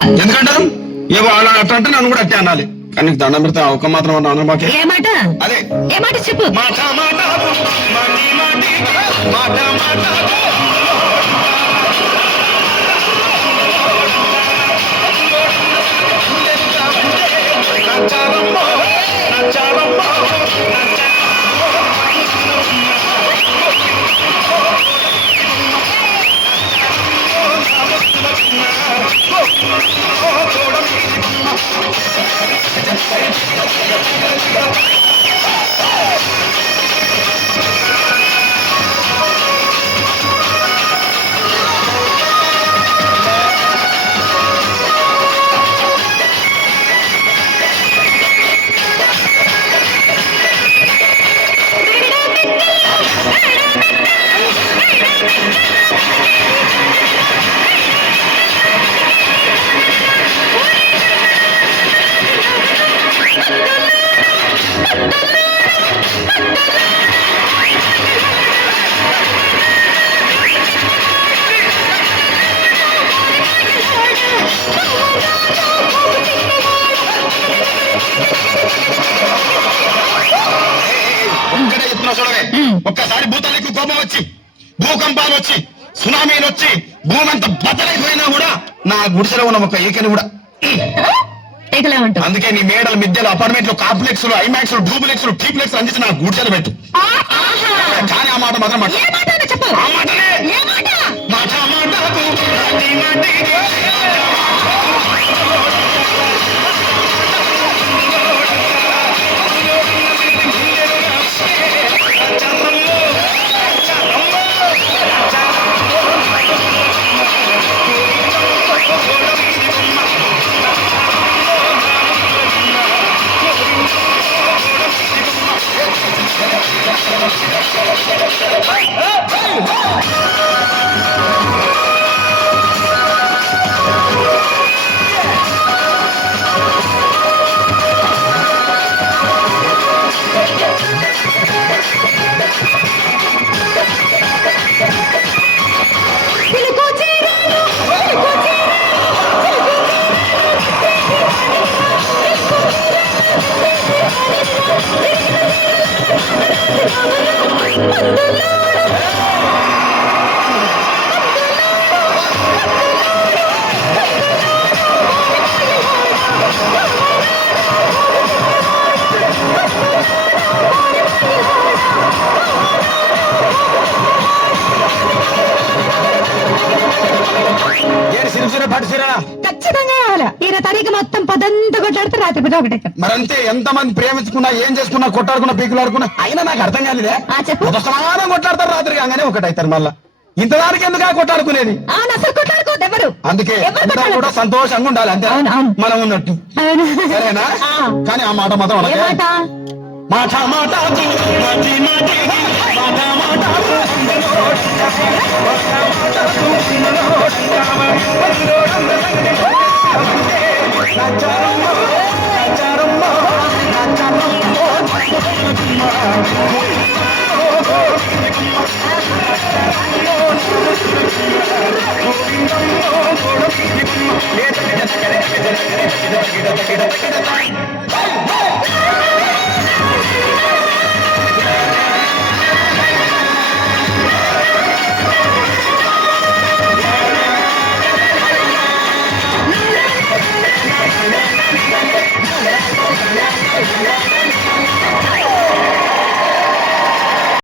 ఎందుకంటారు ఏవో అలా అంటే నన్ను కూడా అట్టే అనాలి. కానీ దండం పెడితే ఒక మాత్రం అన్న మాకే ఏ మాట అదే ఏ మాట చెప్పు. మాట మాట మాటి మాటి మాట మాట నచ్చారమ్మో నచ్చారమ్మో చూడవే. ఒక్కసారి భూతానికి కోపం వచ్చి భూకంపాలు వచ్చి సునామీలు వచ్చి భూమంతా బద్దలైపోయినా కూడా నా గుడిసెలో ఉన్న ఒక ఏకని కూడా అందుకే నీ మేడలు మిద్దెలు అపార్ట్మెంట్లు కాంప్లెక్స్ ఐమాక్స్ డూప్లెక్స్ ట్రిప్లెక్స్ అందించి నా గుడిసెలు పెట్టు. కానీ ఆ మాట మాత్రం ఆ మాటనే మాట మాటకు మొత్తం పదంతా కొట్లాడితే రాత్రి పూట ఒకటే. మరంతే ఎంతమంది ప్రేమించుకున్నా ఏం చేసుకున్నా కొట్టాడుకున్నా పీకులాడుకున్నా అయినా నాకు అర్థం కాలేదే. సమానం కొట్లాడతారు రాత్రి కాగానే ఒకటైతారు. మళ్ళా ఇంతదానికి ఎందుకు కొట్టాడుకునేది? ఎవరు అందుకే కూడా సంతోషంగా ఉండాలి అంతే మనం ఉన్నట్టు. సరేనా? కానీ ఆ మాట మాత్రం మాట మాట